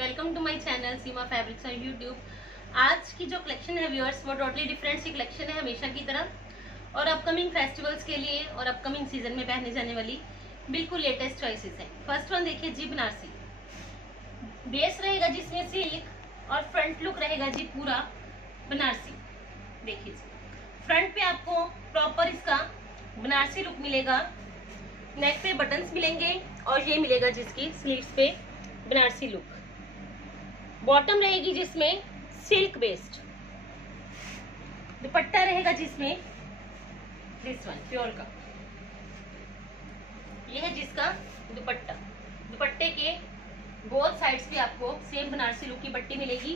Welcome to my channel Seema fabrics on YouTube. आज की जो कलेक्शन है व्यूअर्स वो टोटली डिफरेंट सी कलेक्शन है हमेशा की तरह और अपकमिंग फेस्टिवल्स के लिए और अपकमिंग सीजन में पहने जाने वाली बिल्कुल लेटेस्ट चॉइसेस हैं। फर्स्ट वन देखिए जी, बनारसी बेस रहेगा जिसमें सिल्क और फ्रंट लुक रहेगा जी पूरा बनारसी। देखिए फ्रंट पे आपको प्रॉपर इसका बनारसी लुक मिलेगा, नेक पे बटन्स मिलेंगे और ये मिलेगा जिसकी स्लीव्स पे बनारसी लुक। बॉटम रहेगी जिसमें सिल्क बेस्ड, दुपट्टा रहेगा जिसमें दिस वन प्योर का, यह है जिसका दुपट्टा। दुपट्टे के बोथ साइड्स पे आपको सेम बनारसी लुक की पट्टी मिलेगी।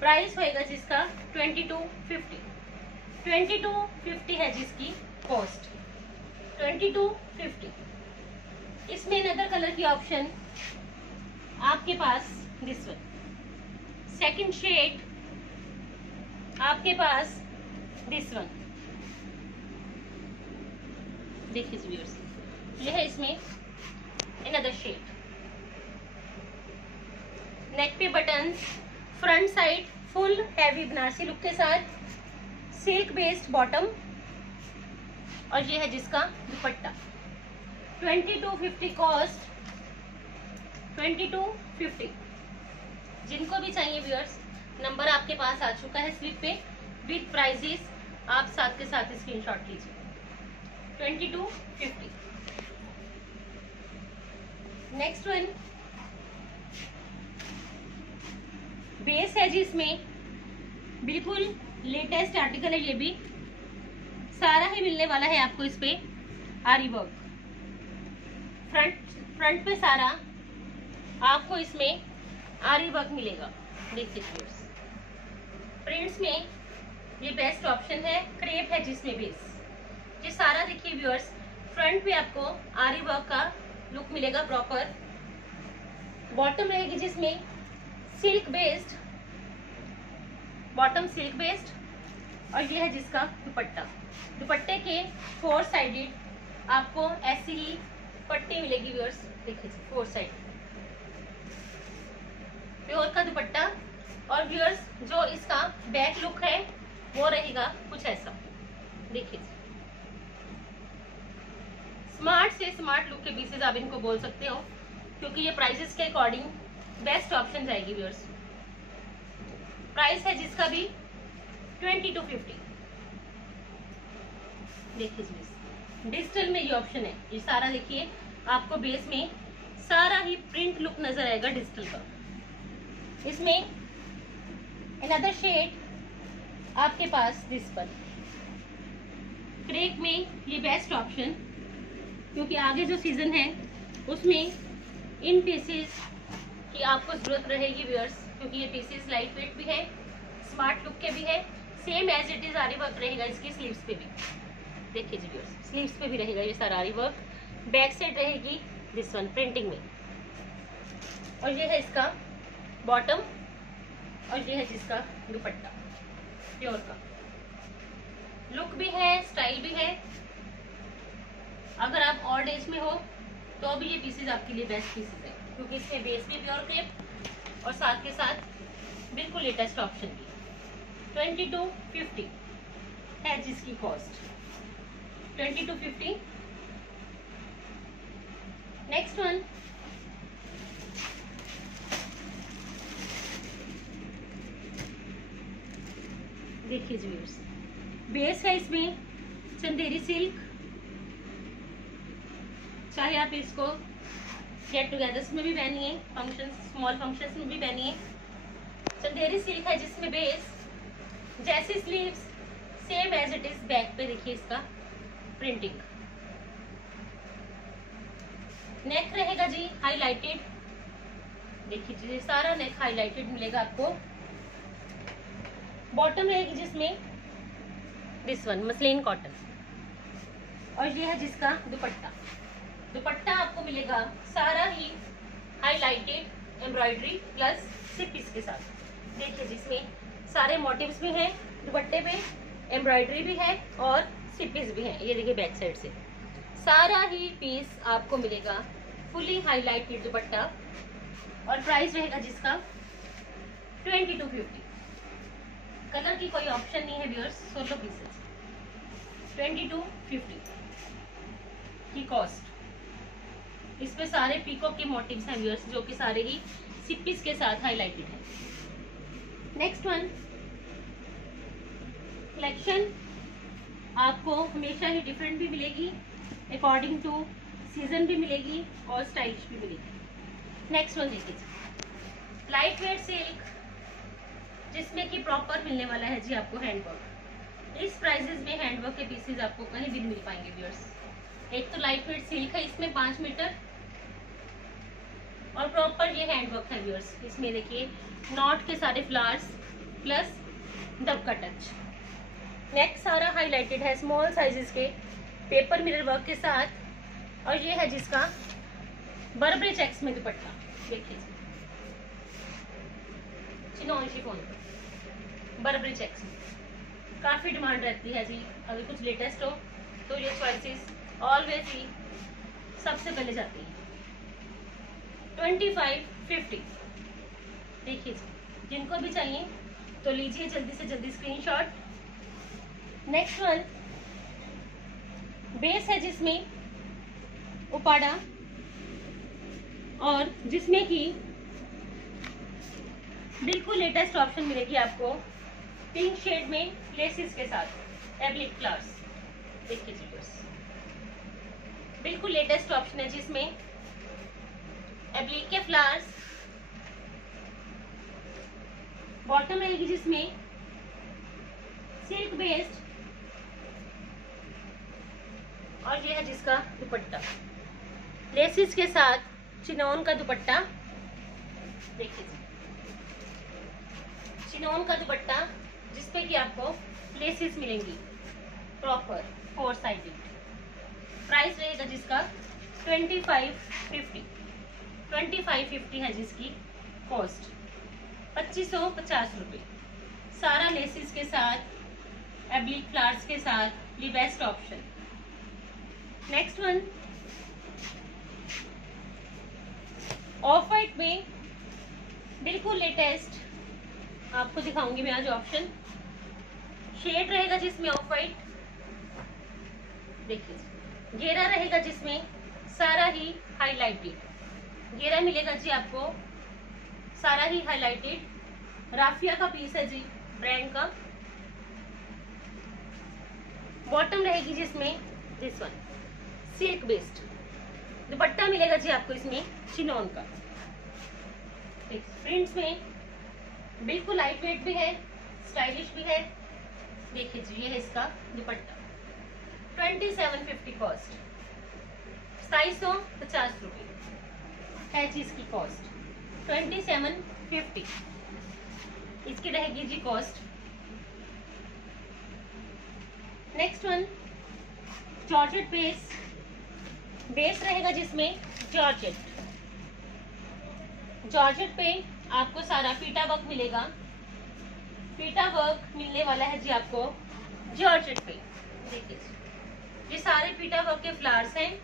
प्राइस होएगा जिसका 2250 है जिसकी कॉस्ट 2250। इसमें अनदर कलर की ऑप्शन आपके पास दिस वन, सेकंड शेड आपके पास दिस वन। देखिए व्यूअर्स, यह है इसमें अनदर शेड। नेक पे buttons, front side full heavy Banarasi look के साथ, सिल्क बेस्ड बॉटम और यह है जिसका दुपट्टा। 2250 कॉस्ट 2250। जिनको भी चाहिए व्यूअर्स, नंबर आपके पास आ चुका है स्लिप पे विद प्राइजेस, आप साथ के साथ स्क्रीनशॉट लीजिए। 2250। नेक्स्ट वन बेस है जी, इसमें बिल्कुल लेटेस्ट आर्टिकल है, ये भी सारा ही मिलने वाला है आपको इस पे आरी वर्क। फ्रंट पे सारा आपको इसमें आरी वर्क मिलेगा। देखिए प्रिंट्स में ये बेस्ट ऑप्शन है, क्रेप है जिसमें बेस ये सारा। देखिए व्यूअर्स, फ्रंट पे आपको आरी वर्क का लुक मिलेगा प्रॉपर। बॉटम रहेगी जिसमें silk based, bottom silk based और ये है जिसका दुपट्टा। दुपट्टे के 4 साइडेड आपको ऐसी ही पट्टी मिलेगी व्यूअर्स। देखिए 4 साइड प्योर का दुपट्टा और व्यूअर्स जो इसका बैक लुक है वो रहेगा कुछ ऐसा। देखिए स्मार्ट से स्मार्ट लुक के पीसेज आप इनको बोल सकते हो, क्योंकि ये प्राइसेस के अकॉर्डिंग बेस्ट ऑप्शन जाएगी व्यूअर्स। प्राइस है जिसका भी 2250। देखिए डिजिटल में ये ऑप्शन है, ये सारा देखिए आपको बेस में सारा ही प्रिंट लुक नजर आएगा डिजिटल का। इसमें अनदर शेड आपके पास दिस पर क्रेप में ये बेस्ट ऑप्शन, क्योंकि आगे जो सीजन है उसमें इन पीसेस की आपको जरूरत रहेगी व्यूअर्स, क्योंकि ये पीसेस लाइट वेट भी है, स्मार्ट लुक के भी है, सेम एज इट इज आरी वर्क रहेगा इसकी स्लीव्स पे भी। देखिए जी व्यूअर्स, स्लीव्स पे भी रहेगा ये सारा आरी वर्क। बैक साइड रहेगी दिस वन प्रिंटिंग में और ये है इसका बॉटम और ये है जिसका दुपट्टा प्योर का। लुक भी है, स्टाइल भी है। अगर आप ऑल्ड एज में हो तो भी ये पीसेज आपके लिए बेस्ट पीसेज है, क्योंकि इसमें बेस भी प्योर क्रेप और साथ के साथ बिल्कुल लेटेस्ट ऑप्शन भी। 2250 है जिसकी कॉस्ट 2250। नेक्स्ट वन देखिए व्यूअर्स, बेस है इसमें चंदेरी सिल्क, चाहे आप इसको गेट टुगेदर्स में भी पहनिए, फंक्शंस, स्मॉल फंक्शंस में भी पहनिए। चंदेरी सिल्क है जिसमें बेस जैसी sleeves same as it is back पे देखिए इसका प्रिंटिंग। नेक रहेगा जी हाईलाइटेड, देखिए जी सारा नेक हाईलाइटेड मिलेगा आपको। बॉटम रहेगी जिसमें दिस वन मसलिन कॉटन और ये है जिसका दुपट्टा। दुपट्टा आपको मिलेगा सारा ही हाईलाइटेड एम्ब्रॉयडरी प्लस सिप्पीस के साथ। देखिए जिसमें सारे मोटिव्स भी हैं, दुपट्टे पे एम्ब्रॉयडरी भी है और सिप्पीस भी है। ये देखिए बैक साइड से सारा ही पीस आपको मिलेगा फुली हाईलाइटेड दुपट्टा और प्राइस रहेगा जिसका 2250। कलर की कोई ऑप्शन नहीं है व्यूअर्स, 16 पीसेस 2250 की कॉस्ट। इसमें सारे पीकॉक के मोटिव्स हैं व्यूअर्स, जो कि सारे ही सिप्पीज के साथ हाईलाइटेड है। नेक्स्ट वन कलेक्शन आपको हमेशा ही डिफरेंट भी मिलेगी, अकॉर्डिंग टू सीजन भी मिलेगी और स्टाइलिश भी मिलेगी। नेक्स्ट वन देखिए, लाइट वेट सिल्क, जिसमें कि प्रॉपर मिलने वाला है जी आपको हैंडवर्क। इस प्राइसेस में हैंडवर्क के पीसेस आपको कहीं भी नहीं मिल पाएंगे व्यूअर्स। एक तो लाइट वेट सिल्क है, इसमें 5 मीटर और प्रॉपर ये हैंडवर्क है व्यूअर्स। इसमें देखिए नॉट के सारे फ्लावर्स प्लस दब का टच। नेक सारा हाईलाइटेड है स्मॉल साइजेस के पेपर मिरर वर्क के साथ। और ये है जिसका बर्बरी चेक्स में दुपट्टा, देखिए चिनोन शिफॉन बर्बरी चेक्स में काफी डिमांड रहती है जी। अगर कुछ लेटेस्ट हो तो ये चॉइसेस ऑलवेज ही सबसे पहले जाती है। 2550 देखिए जी, जिनको भी चाहिए तो लीजिए जल्दी से जल्दी स्क्रीनशॉट। नेक्स्ट वन बेस है जिसमें उपाड़ा और जिसमें कि बिल्कुल लेटेस्ट ऑप्शन मिलेगी आपको पिंक शेड में लेसिस के साथ एब्लिक फ्लावर्स। देखिए जी बिल्कुल लेटेस्ट ऑप्शन है जिसमें एब्लिक के फ्लावर्स, बॉटम रहेगी जिसमें सिल्क बेस्ड और ये है जिसका दुपट्टा लेसिस के साथ चिनोन का दुपट्टा। देखिए चिनोन का दुपट्टा जिसपे कि आपको लेसिस मिलेंगी प्रॉपर 4 साइडेड। प्राइस रहेगा जिसका 2550 है जिसकी कॉस्ट 2550 रुपये। सारा लेसिस के साथ एब्लिक फ्लावर्स के साथ ये best option. Next one of white में बिल्कुल लेटेस्ट आपको दिखाऊंगी मैं आज ऑप्शन। शेड रहेगा जिसमें ऑफ वाइट, देखिए घेरा रहेगा जिसमें सारा ही हाईलाइटेड घेरा मिलेगा जी आपको, सारा ही हाईलाइटेड राफिया का पीस है जी ब्रांड का। बॉटम रहेगी जिसमें दिस वन सिल्क बेस्ड दुपट्टा मिलेगा जी आपको इसमें चिनोन का। प्रिंट्स में बिल्कुल लाइट वेट भी है, स्टाइलिश भी है। देखिए जी ये है इसका दुपट्टा 2750 कॉस्ट, 2750 रुपये है जी इसकी कॉस्ट। 2750 इसकी रहेगी जी cost. Next one georgette base रहेगा जिसमें जॉर्जेट पे आपको सारा पीटा वर्क मिलेगा। पीटा वर्क मिलने वाला है जी आपको जॉर्जेट पे। देखिए ये सारे पीटा वर्क के फ्लावर्स हैं,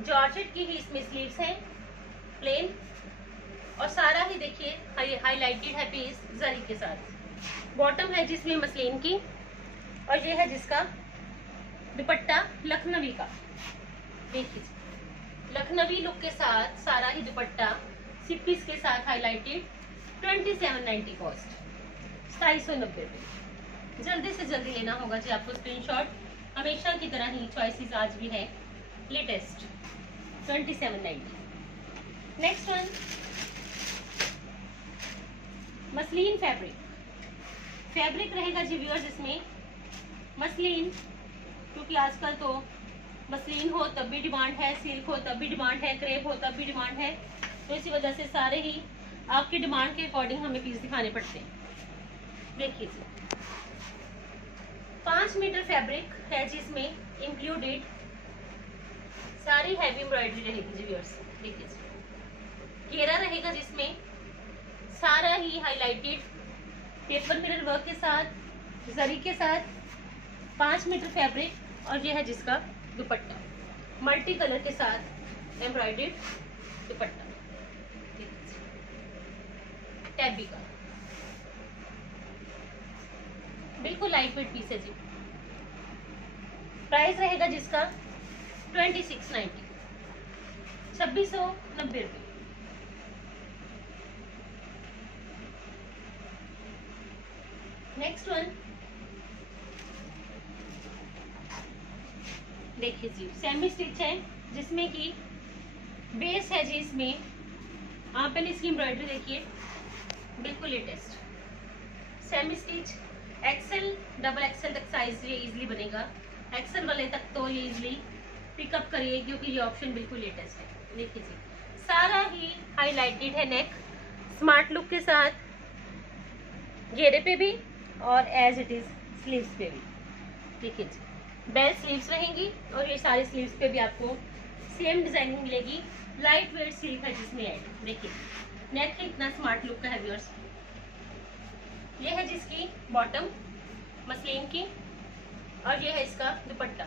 जॉर्जेट की ही इसमें स्लीव्स हैं प्लेन और सारा ही देखिए हाईलाइटेड है पीस जरी के साथ। बॉटम है जिसमें मसलिन की और ये है जिसका दुपट्टा लखनवी का। देखिए लखनवी लुक के साथ सारा ही दुपट्टा सिप्पीस के साथ हाईलाइटेड 2790 कॉस्ट, 2790 रुपये। जल्दी से जल्दी लेना होगा जी आपको स्क्रीनशॉट। हमेशा की तरह ही चॉइसेस आज भी है latest 2790। Next one muslin fabric रहेगा जी व्यूअर्स इसमें मसलिन, क्योंकि आजकल तो मसलिन हो तब भी डिमांड है, सिल्क हो तब भी डिमांड है, क्रेप हो तब भी डिमांड है। तो इसी वजह से सारे ही आपकी डिमांड के अकॉर्डिंग हमें पीस दिखाने पड़ते हैं। देखिए 5 मीटर फैब्रिक है जिसमें इंक्लूडेड सारी हैवी एम्ब्रॉयडरी रहेगी जी व्यूअर्स। देखिए घेरा रहेगा जिसमें सारा ही हाईलाइटेड पेपर मिरर वर्क के साथ जरी के साथ 5 मीटर फैब्रिक और ये है जिसका दुपट्टा मल्टी कलर के साथ एम्ब्रॉयडर्ड दुपट्टा। टैबी का, बिल्कुल लाइट वेट पीस है जी। प्राइस रहेगा जिसका 2690, 2690 रुपये। नेक्स्ट वन देखिए जी, सेमी स्टिच है जिसमें कि बेस है जी, इसमें आप पहले इसकी एम्ब्रॉयडरी देखिए, बिल्कुल latest semi stitch. Excel double XL तक साइज ये इजीली बनेगा, एक्सेल वाले तक तो ये इजीली पिकअप करिए क्योंकि ये ऑप्शन बिल्कुल लेटेस्ट है। देखिए जी, सारा ही हाईलाइटेड है नेक, स्मार्ट लुक के साथ घेरे पे भी और एज इट इज स्लीव्स पे भी। देखिए जी, बेल स्लीव्स रहेंगी और ये सारी स्लीव्स पे भी आपको सेम डिजाइनिंग मिलेगी। लाइट वेट स्लीव है जिसमें ऐड। देखिए नेक के इतना स्मार्ट लुक का है व्यूअर्स। ये है जिसकी बॉटम मसलिन की और ये है इसका दुपट्टा।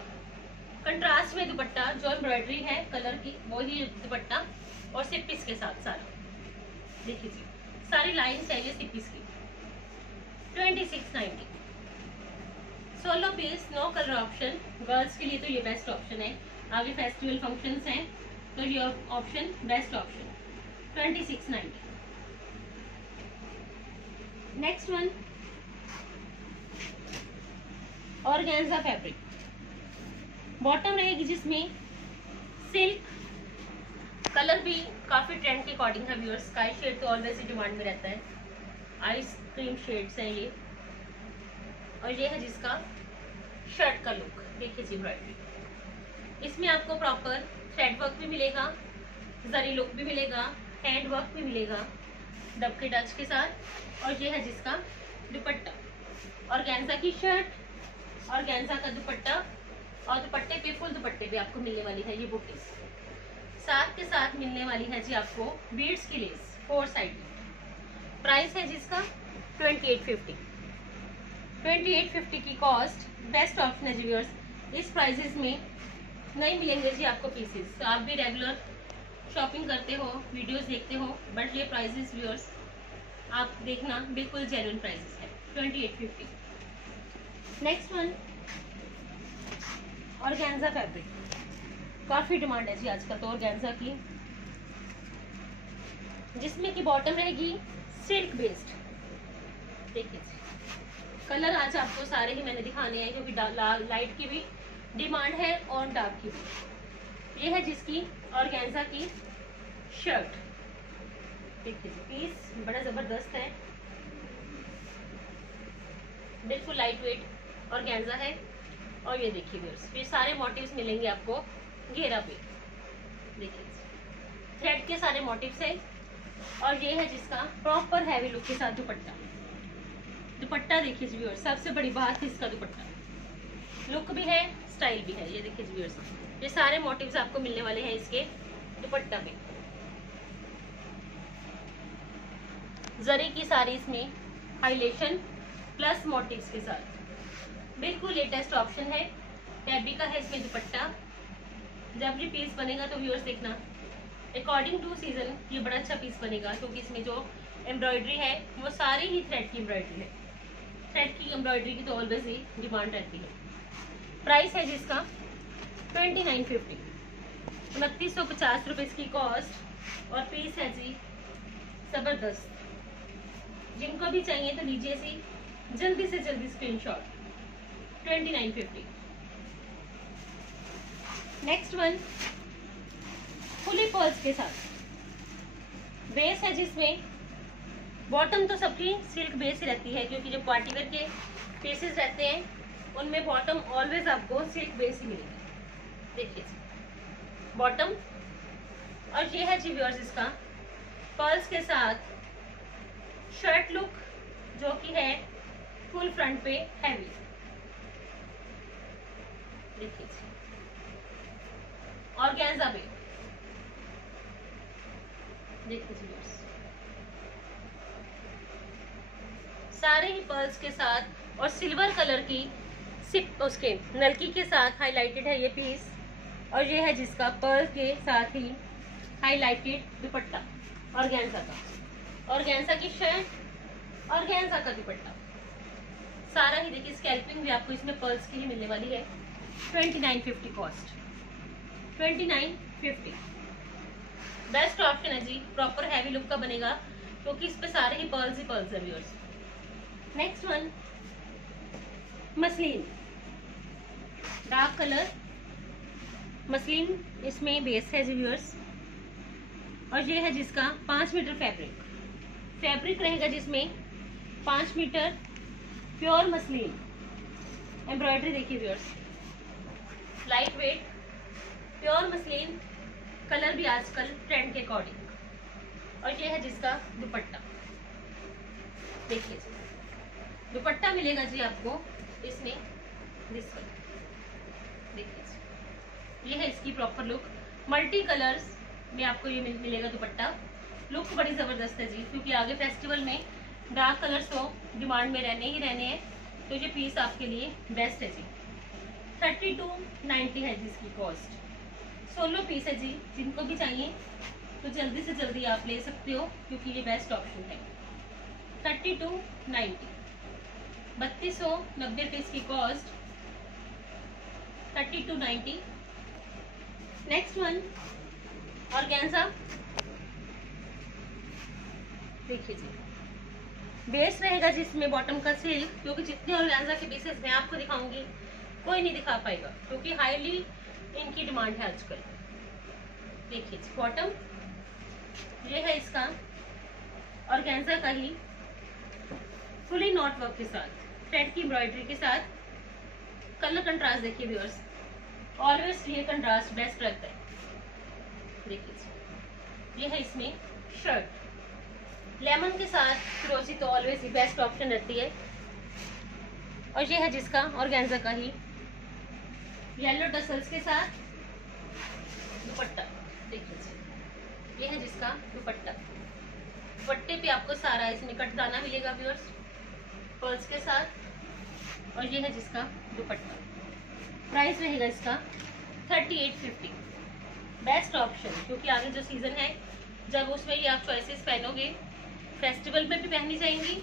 कंट्रास्ट में दुपट्टा, जो एम्ब्रॉयडरी है कलर की वो ही दुपट्टा और सिप पीस के साथ सारा। देखिए जी, सारी लाइन्स है ये सिप पीस की। 2690, 16 piece, no colour option. Girls के लिए तो ये बेस्ट ऑप्शन है, आगे फेस्टिवल फंक्शंस हैं तो ये option best option. 2690। Next one organza fabric, bottom रहेगी जिसमें सिल्क, कलर भी काफी ट्रेंड के अकॉर्डिंग है व्यूअर्स। स्काई शेड तो ऑलवेज ही डिमांड में रहता है, आइसक्रीम शेड्स हैं ये। और ये है जिसका शर्ट का लुक। देखिए जी एम्ब्रॉयडरी, इसमें आपको प्रॉपर थ्रेड वर्क भी मिलेगा, जरी लुक भी मिलेगा, हैंड वर्क भी मिलेगा डब के टच के साथ। और ये है जिसका दुपट्टा, ऑर्गेन्जा की शर्ट, ऑर्गेन्जा का दुपट्टा और दुपट्टे पे फुल दुपट्टे पे आपको मिलने वाली है ये बुटीज। साथ के साथ मिलने वाली है जी आपको बीड्स की लेस 4 साइड। प्राइस है जिसका 2850। 2850 की कॉस्ट, बेस्ट ऑप्शन है जी व्यूअर्स। इस प्राइसेस में नहीं मिलेंगे जी आपको पीसेस। आप भी रेगुलर शॉपिंग करते हो, वीडियोस देखते हो, बट ये प्राइसेस व्यूअर्स आप देखना बिल्कुल जेन्युइन प्राइसेस है। 2850। नेक्स्ट वन ऑर्गेन्जा फैब्रिक, काफी डिमांड है जी आजकल तो ऑर्गेन्जा की, जिसमें की बॉटम रहेगी सिल्क बेस्ड। देखिए कलर आज आपको सारे ही मैंने दिखाने हैं क्योंकि लाइट की भी डिमांड है और डार्क की भी। ये है जिसकी ऑर्गेन्जा की शर्ट। देखिए पीस बड़ा जबरदस्त है, बिल्कुल लाइट वेट ऑर्गेन्जा है। और ये देखिए व्यूअर्स, ये सारे मोटिव्स मिलेंगे आपको घेरा पे। देखिए थ्रेड के सारे मोटिव्स है। और ये है जिसका प्रॉपर हैवी लुक के साथ दुपट्टा। दुपट्टा देखिए व्यूअर्स, सबसे बड़ी बात है इसका दुपट्टा, लुक भी है स्टाइल भी है। ये देखिए व्यूअर्स, ये सारे मोटिव्स आपको मिलने वाले हैं इसके दुपट्टा पे। जरी की सारी इसमें हाईलाइशन प्लस मोटिव्स के साथ, बिल्कुल लेटेस्ट ऑप्शन है। टैबी का है इसमें दुपट्टा। जब ये पीस बनेगा तो व्यूअर्स देखना अकॉर्डिंग टू सीजन ये बड़ा अच्छा पीस बनेगा, क्योंकि इसमें जो एम्ब्रॉयडरी है वो सारी ही थ्रेड की एम्ब्रॉयडरी है। थ्रेड की एम्ब्रॉयडरी की तो ऑलवेज ही डिमांड रहती है। प्राइस है जिसका 2950, 2950 रुपये इसकी कॉस्ट। और पीस है जी जबरदस्त, जिनको भी चाहिए तो लीजिए सी जल्दी से जल्दी screenshot. 2950। Next one fully pearls के साथ बेस है जिसमें बॉटम तो सबकी सिल्क बेस ही रहती है, क्योंकि जो पार्टीवेयर के पीसेस रहते हैं उनमें बॉटम ऑलवेज आपको सिल्क बेस ही मिलेगी। देखिए बॉटम। और ये है जी व्यूअर्स इसका पर्ल्स के साथ शर्ट लुक, जो कि है फुल फ्रंट पे हैवी। देखिए ऑर्गेन्जा पे। देखिए व्यूअर्स, सारे ही पर्ल्स के साथ और सिल्वर कलर की सिप उसके नलकी के साथ हाईलाइटेड है ये पीस। और ये है जिसका पर्ल के साथ ही हाईलाइटेड दुपट्टा ऑर्गेन्जा का। ऑर्गेन्जा की शर्ट, ऑर्गेन्जा का दुपट्टा, सारा ही देखिए स्कैल्पिंग भी आपको इसमें पर्ल्स की ही मिलने वाली है। 2950 कॉस्ट, 2950। बेस्ट ऑप्शन है जी, प्रॉपर हैवी लुक का बनेगा क्योंकि इस पे सारे ही पर्ल्स है viewers. Next one muslin, dark colour muslin इसमें बेस है जी व्यूअर्स। और ये है जिसका 5 मीटर फैब्रिक रहेगा, जिसमें 5 मीटर प्योर मसलिन। एम्ब्रॉयडरी देखिए viewers, light weight pure muslin, colour भी आजकल ट्रेंड के अकॉर्डिंग। और ये है जिसका दुपट्टा, देखिए दुपट्टा मिलेगा जी आपको इसमें दिस वन, देखिए ये है इसकी प्रॉपर लुक। मल्टी कलर्स में आपको ये मिलेगा दुपट्टा। लुक बड़ी जबरदस्त है जी, क्योंकि आगे फेस्टिवल में डार्क कलर्स तो डिमांड में रहने हैं, तो ये पीस आपके लिए बेस्ट है जी। 3290 है जी इसकी कॉस्ट। सोलो पीस है जी, जिनको भी चाहिए तो जल्दी से जल्दी आप ले सकते हो क्योंकि ये बेस्ट ऑप्शन है। 3290, 3290 रुपये इसकी कॉस्ट, 3290। नेक्स्ट वन ऑर्गेन्जा, देखिए जी बेस रहेगा जिसमें बॉटम का सिल्क, क्योंकि जितने ऑर्गेन्जा के पीसेस मैं आपको दिखाऊंगी कोई नहीं दिखा पाएगा क्योंकि हाईली इनकी डिमांड है आजकल। देखिए बॉटम ये है इसका ऑर्गेन्जा का ही, फुली नॉट वर्क के साथ, थ्रेड की एम्ब्रॉयडरी के साथ। कलर कंट्रास्ट देखिए व्यूअर्स, ऑलवेज ये कंट्रास्ट बेस्ट रहता है। देखिए ये है इसमें शर्ट, लेमन के साथ फिरोजी तो ऑलवेज ही बेस्ट ऑप्शन रहती है। और ये है जिसका ऑर्गेन्जा का ही येलो टसल्स के साथ दुपट्टा, देखिए ये है जिसका दुपट्टा। दुपट्टे पे आपको सारा इसमें कटदाना मिलेगा व्यूअर्स पर्ल्स के साथ। और ये है जिसका दुपट्टा, प्राइस रहेगा इसका 3850। बेस्ट ऑप्शन, क्योंकि आगे जो सीजन है जब उसमें ये आप चॉइसेस पहनोगे, फेस्टिवल में भी पहनी जाएंगी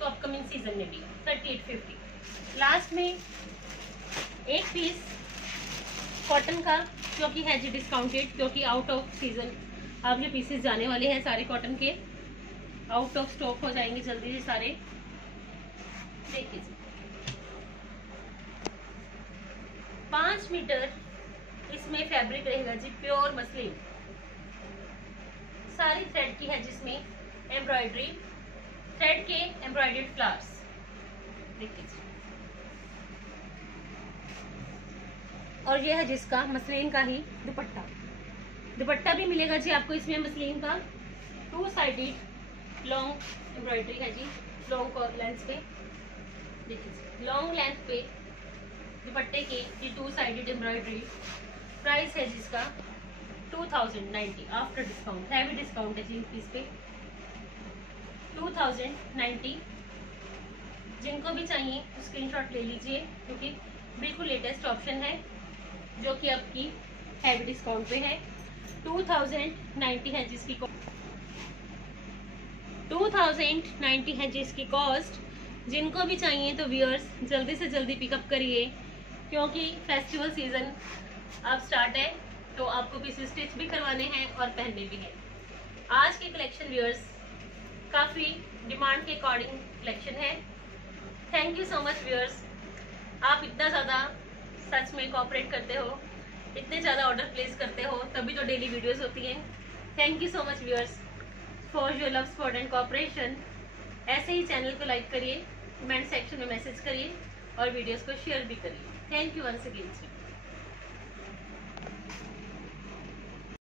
तो अपकमिंग सीजन में भी। 3850। लास्ट में एक पीस कॉटन का, क्योंकि है जी डिस्काउंटेड, क्योंकि आउट ऑफ सीजन अब ये पीसेस जाने वाले हैं सारे कॉटन के, आउट ऑफ स्टॉक हो जाएंगे जल्दी से सारे। देखिए जी 5 मीटर इसमें फैब्रिक रहेगा जी, प्योर मसलिन, सारी थ्रेड की है जिसमें एम्ब्रॉयडरी, थ्रेड के एम्ब्रॉयडर्ड फ्लावर्स। देखिए और ये है जिसका मसलिन का ही दुपट्टा। दुपट्टा भी मिलेगा जी आपको इसमें मसलिन का, 2 साइडेड लॉन्ग एम्ब्रॉयडरी है जी, लॉन्ग लेंथ पे। देखिए लॉन्ग लेंथ पे दुपट्टे की ये 2 साइडेड एम्ब्रॉयडरी। प्राइस है जिसका 2090 आफ्टर डिस्काउंट, हैवी डिस्काउंट है जी इस पे 2090। जिनको भी चाहिए तो स्क्रीनशॉट ले लीजिए क्योंकि बिल्कुल लेटेस्ट ऑप्शन है जो कि आपकी हैवी डिस्काउंट पे है। 2090 है जिसकी 2090 है जिसकी कॉस्ट। जिनको भी चाहिए तो व्यूअर्स जल्दी से जल्दी पिकअप करिए क्योंकि फेस्टिवल सीजन अब स्टार्ट है, तो आपको पीस स्टिच भी करवाने हैं और पहनने भी हैं। आज के कलेक्शन व्यूअर्स काफ़ी डिमांड के अकॉर्डिंग कलेक्शन है। Thank you so much viewers, आप इतना ज़्यादा सच में कोऑपरेट करते हो, इतने ज़्यादा ऑर्डर प्लेस करते हो, तभी तो डेली वीडियोस होती हैं। Thank you so much viewers for your love support and cooperation. ऐसे ही चैनल को लाइक करिए, कमेंट सेक्शन में मैसेज करिए और वीडियोस को शेयर भी करिए। Thank you once again.